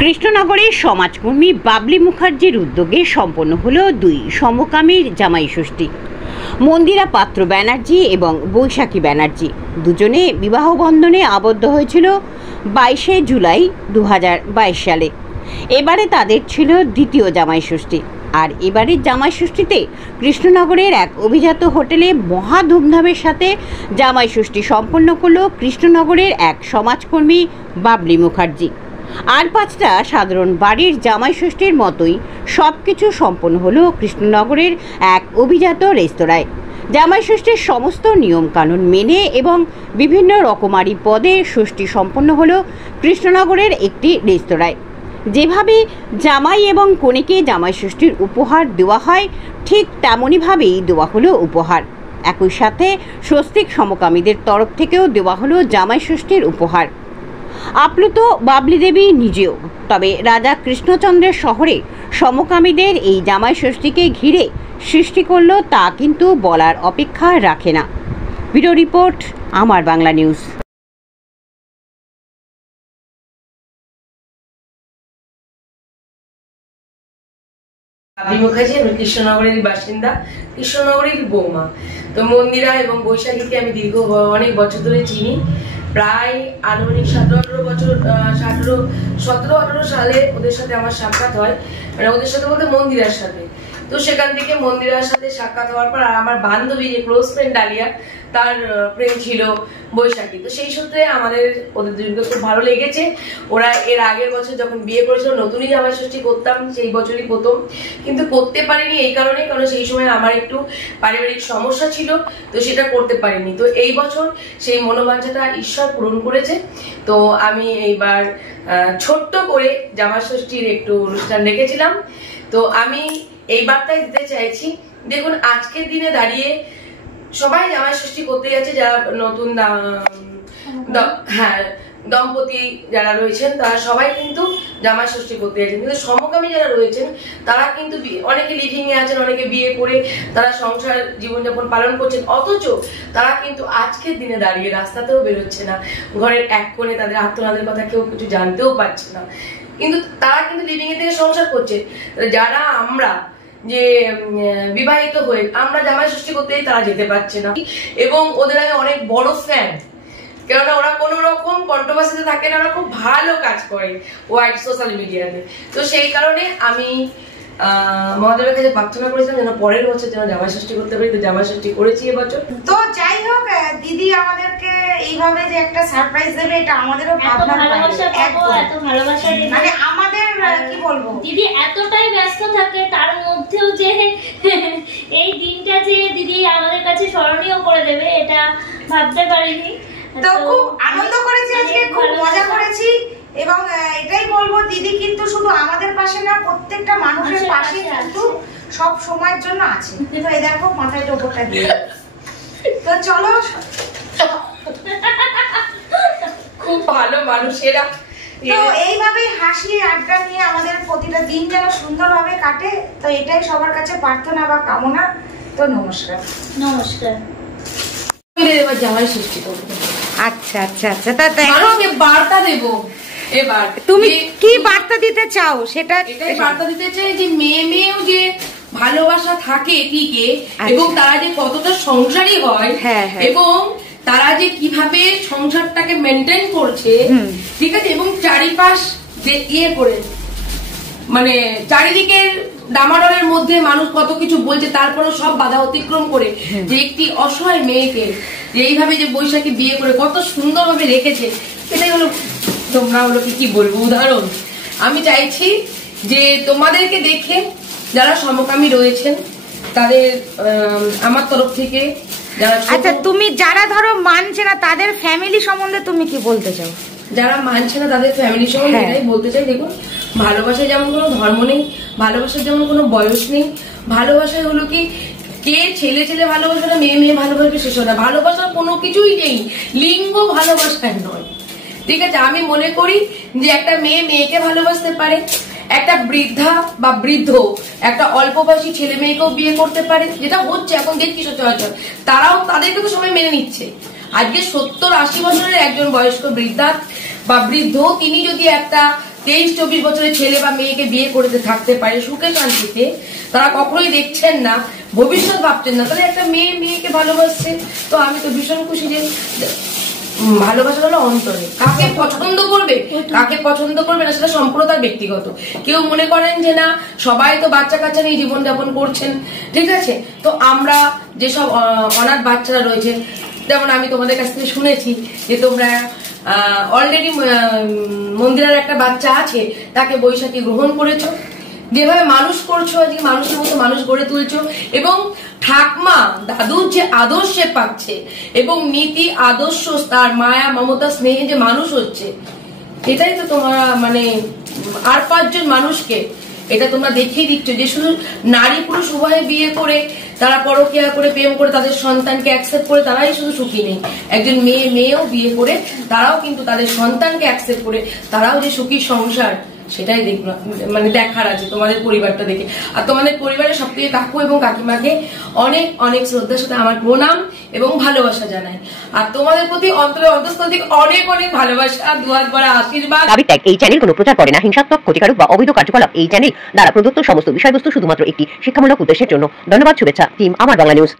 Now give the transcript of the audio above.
কৃষ্ণনগরের সমাজকর্মী বাবলি মুখার্জির উদ্যোগে সম্পন্ন হলো দুই সমকামীর জামাই ষষ্ঠী। মন্দিরা পাত্র ব্যানার্জি এবং বৈশাখী ব্যানার্জি দুজনে বিবাহ বন্ধনে আবদ্ধ হয়েছিল 22শে জুলাই 2022 সালে। এবারে তাদের ছিল দ্বিতীয় জামাই ষষ্ঠী। আর এবারের জামাই ষষ্ঠীতে কৃষ্ণনগরের এক অভিজাত হোটেলে মহা ধুমধামের সাথে জামাই ষষ্ঠী সম্পন্ন করল কৃষ্ণনগরের এক সমাজকর্মী বাবলি মুখার্জি। আর 5টা সাধারণ বাড়ির জামাই ষষ্ঠীর মতোই সব কিছু সম্পন্ন হলো কৃষ্ণনগরের এক অভিজাত রেস্তোরাঁয়। জামাই ষষ্ঠীর সমস্ত নিয়মকানুন মেনে এবং বিভিন্ন রকমারি পদে ষষ্ঠী সম্পন্ন হলো কৃষ্ণনগরের একটি রেস্তোরাঁয়। যেভাবে জামাই এবং কনেকে জামাই ষষ্ঠীর উপহার দেওয়া হয়, ঠিক তেমনইভাবেই দেওয়া হলো উপহার। একই সাথে স্বস্তিক সমকামীদের তরফ থেকেও দেওয়া হলো জামাই ষষ্ঠীর উপহার। আপ্লুত বাবলি দেবী নিজেও। তবে রাজা কৃষ্ণচন্দ্রের শহরে সমকামীদের এই জামাই ষষ্ঠীকে ঘিরে সৃষ্টি করলো তা কিন্তু বলার অপেক্ষা রাখে না। ব্যুরো রিপোর্ট, আমার বাংলা নিউজ। বাবলি মুখার্জি, আমি কৃষ্ণনগরের বাসিন্দা, কৃষ্ণনগরের বৌমা। তো মন্দিরা এবং বৈশাখীকে আমি দীর্ঘ অনেক বছর ধরে চিনি। প্রায় আনুমানিক 17-18 সালে ওদের সাথে আমার সাক্ষাৎ হয়, মানে ওদের সাথে বলতে মন্দিরার সাথে। তো সেখান থেকে মন্দিরার সাথে সাক্ষাৎ হওয়ার পর আমার বান্ধবী যে ক্লোজ ফ্রেন্ড ডালিয়া, তার প্রেম ছিল বৈশাখী। তো সেই সূত্রে আমাদের ওদের দুজনকে খুব ভালো লেগেছে। ওরা এর আগের বছর যখন বিয়ে করেছিল, নতুনই জামাই ষষ্ঠী করতাম সেই বছরই প্রথম, কিন্তু করতে পারিনি এই কারণে, কারণ সেই সময় আমার একটু পারিবারিক সমস্যা ছিল, তো সেটা করতে পারিনি। তো এই বছর সেই মনোবাঞ্ছাটা ঈশ্বর পূরণ করেছে। তো আমি এইবার ছোট্ট করে জামাই ষষ্ঠীর একটু অনুষ্ঠান রেখেছিলাম। তো আমি এই বার্তায় দিতে চাইছি, দেখুন আজকের দিনে দাঁড়িয়ে সবাই জামাই ষষ্ঠী করতে যাচ্ছে, যারা নতুন দম্পতি যারা রয়েছেন তারা সবাই কিন্তু জামাই ষষ্ঠী করতে যাচ্ছেন, কিন্তু সমকামী যারা রয়েছেন তারা কিন্তু অনেকে লিভিং এ আছেন, অনেকে বিয়ে করে তারা সংসার জীবনযাপন পালন করছেন, অথচ তারা কিন্তু আজকের দিনে দাঁড়িয়ে রাস্তাতেও বেরোচ্ছে না, ঘরের এক কোণে তাদের আত্মনাদের কথা কেউ কিছু জানতেও পারছে না, কিন্তু তারা কিন্তু লিভিং এ থেকে সংসার করছে। যারা আমরা যে বিবাহিত হয়ে আমরা জামাই ষষ্ঠী করতেই তারা যেতে পারছে না, এবং ওদের আমি অনেক বড় ফ্যান, কেননা ওরা কোনো রকম কন্ট্রোভার্সিতে থাকে না, ওরা খুব ভালো কাজ করে ওয়াইড সোশ্যাল মিডিয়াতে। তো সেই কারণে আমি মহাদেবের কাছে প্রার্থনা করেছিলাম যেন পরের বছর যেন জামাই ষষ্ঠী করতে পারি। তো জামাই ষষ্ঠী করেছি এবছর। তো যাই হোক, দিদি আমাদেরকে এইভাবে যে একটা সারপ্রাইজ দেবে, এটা আমাদেরও ভাবনা, এত ভালোবাসা মানে আমাদের কি বলবো, দিদি এতটাই ব্যস্ত থাকে, তার মধ্যেও যে এই দিনটা যে দিদি আমাদের কাছে স্মরণীয় করে দেবে এটা ভাবতে পারিনি। তো খুব আনন্দ করেছি আজকে, খুব মজা করেছি, এবং এটাই বলবো দিদি কিন্তু শুধু আমাদের পাশে না, প্রত্যেকটা মানুষের পাশে কিন্তু সব সময়ের জন্য আছে। তো এই দেখো মাথায় টোপরটা দিয়ে। তো চলো, খুব ভালো মানুষেরা, তো এইভাবে হাসি আড্ডা নিয়ে আমাদের প্রতিটা দিন যেন সুন্দরভাবে কাটে, তো এটাই সবার কাছে প্রার্থনা বা কামনা। তো নমস্কার। নমস্কার। এবার জামাই ষষ্ঠী করবো। আচ্ছা আচ্ছা আচ্ছা, তা দেখো বার্তা দেবো এবার, তুমি কি বার্তা দিতে চাও সেটা? এটাই বার্তা দিতে চাই যে মেয়েও যে ভালোবাসা থাকে টিকে, এবং তারা যে কতটা সংসারী হয়, এবং তারা যে কিভাবে সংসারটাকে মেনটেন করছে, ঠিক আছে, এবং চারিপাশ যে ইয়ে করে, মানে চারিদিকের ডামাডোলের মধ্যে মানুষ কত কিছু বলছে, তারপরেও সব বাধা অতিক্রম করে যে একটি অসহায় মেয়েকে যে এইভাবে যে বৈশাখী বিয়ে করে কত সুন্দরভাবে রেখেছে, এটাই হলো, তোমরা হলো কি বলবো উদাহরণ। আমি চাইছি যে তোমাদেরকে দেখে যারা সমকামী রয়েছেন তাদের আমার তরফ থেকে যারা, আচ্ছা তুমি যারা ধরো মানছে না তাদের ফ্যামিলি সম্বন্ধে তুমি কি বলতে চাও? যারা মানছে না তাদের ফ্যামিলি সম্বন্ধে এটাই বলতে চাই, দেখুন ভালোবাসায় যেমন কোনো ধর্ম নেই, ভালোবাসার যেমন কোনো বয়স নেই, ভালোবাসায় হলো কি কে ছেলে ছেলে ভালোবাসে না, মেয়ে মেয়ে ভালোবাসবে শেষ হয় না, ভালোবাসার কোনো কিছুই নেই, লিঙ্গ ভালোবাসায় নয়, ঠিক আছে। আমি মনে করি যে একটা মেয়ে মেয়েকে ভালোবাসতে পারে, একটা বৃদ্ধা বা বৃদ্ধ একটা অল্প বয়সী ছেলে মেয়েকেও বিয়ে করতে পারে, যেটা হচ্ছে এখন দেখছি সচরাচর, তারাও তাদেরকে তো সবাই মেনে নিচ্ছে। আজকে 70-80 বছরের একজন বয়স্ক বৃদ্ধা বা বৃদ্ধ তিনি যদি একটা 23-24 বছরের ছেলে বা মেয়েকে বিয়ে করে থাকতে পারে সুখে শান্তিতে, তারা কখনোই দেখছেন না, ভবিষ্যৎ ভাবছেন না, তাহলে একটা মেয়েকে ভালোবাসছে। তো আমি তো ভীষণ খুশি যে ভালোবাসা হলো অন্তরে, কাকে পছন্দ করবে কাকে পছন্দ করবে না সেটা সম্পূর্ণ তার ব্যক্তিগত। কেউ মনে করেন যে না সবাই তো বাচ্চা কাচ্চা নিয়ে জীবনযাপন করছেন, ঠিক আছে, তো আমরা যেসব অনাথ বাচ্চারা রয়েছে, যেমন আমি তোমাদের কাছ থেকে শুনেছি যে তোমরা অলরেডি মন্দিরের একটা বাচ্চা আছে তাকে বৈশাখী গ্রহণ করেছো, যেভাবে মানুষ করছো আজকে মানুষের মতো মানুষ গড়ে তুলছো, এবং ঠাকমা দাদুর যে আদর্শে পাচ্ছে এবং নীতি আদর্শ তার মায়া মমতা স্নেহে যে মানুষ হচ্ছে, এটাই তো তোমরা মানে আর 5 জন মানুষকে এটা তোমরা দেখিয়ে দিচ্ছ যে শুধু নারী পুরুষ উভয়ে বিয়ে করে তারা পরকীয়া করে প্রেম করে তাদের সন্তানকে অ্যাকসেপ্ট করে তারাই শুধু সুখী নেই, একজন মেয়েও বিয়ে করে তারাও কিন্তু তাদের সন্তানকে অ্যাকসেপ্ট করে তারাও যে সুখী সংসার সেটাই মানে দেখার আছে তোমাদের পরিবারটা দেখে। আর তোমাদের পরিবারের সবথেকে কাকু এবং কাকিমাকে অনেক অনেক শ্রদ্ধার সাথে আমার প্রণাম এবং ভালোবাসা জানাই। আর তোমাদের প্রতি অন্তরের অন্তঃস্থল থেকে অনেক অনেক ভালোবাসা, দুহাত ভরা আশীর্বাদ। এই চ্যানেল কোনো প্রচার করে না, হিংসাত্মক, ক্ষতিকারক বা অবৈধ কার্যকলাপ এই চ্যানেল দ্বারা প্রদত্ত সমস্ত বিষয়বস্তু শুধুমাত্র একটি শিক্ষামূলক উদ্দেশ্যের জন্য। ধন্যবাদ, শুভেচ্ছা, টিম আমার বাংলা নিউজ।